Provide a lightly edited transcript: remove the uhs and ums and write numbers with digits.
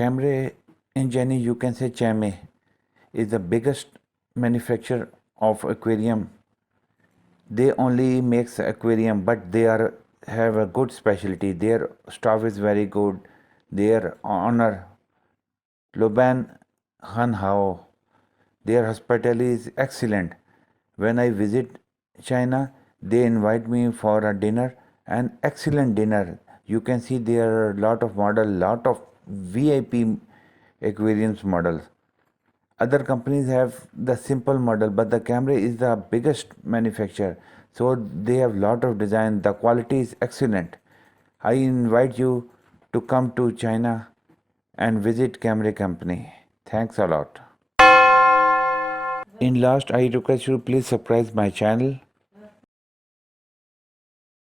Camray Engine, you can say Chame, is the biggest manufacturer of aquarium. They only makes aquarium, but they have a good specialty. Their staff is very good. Their owner Loban Han Hao, their hospitality is excellent. When I visit China, they invite me for a dinner, an excellent dinner. You can see there are a lot of model, lot of VIP aquariums models. Other companies have the simple model, but the Camry is the biggest manufacturer. So they have lot of design. The quality is excellent. I invite you to come to China and visit Camry company. Thanks a lot. In last, I request you please subscribe my channel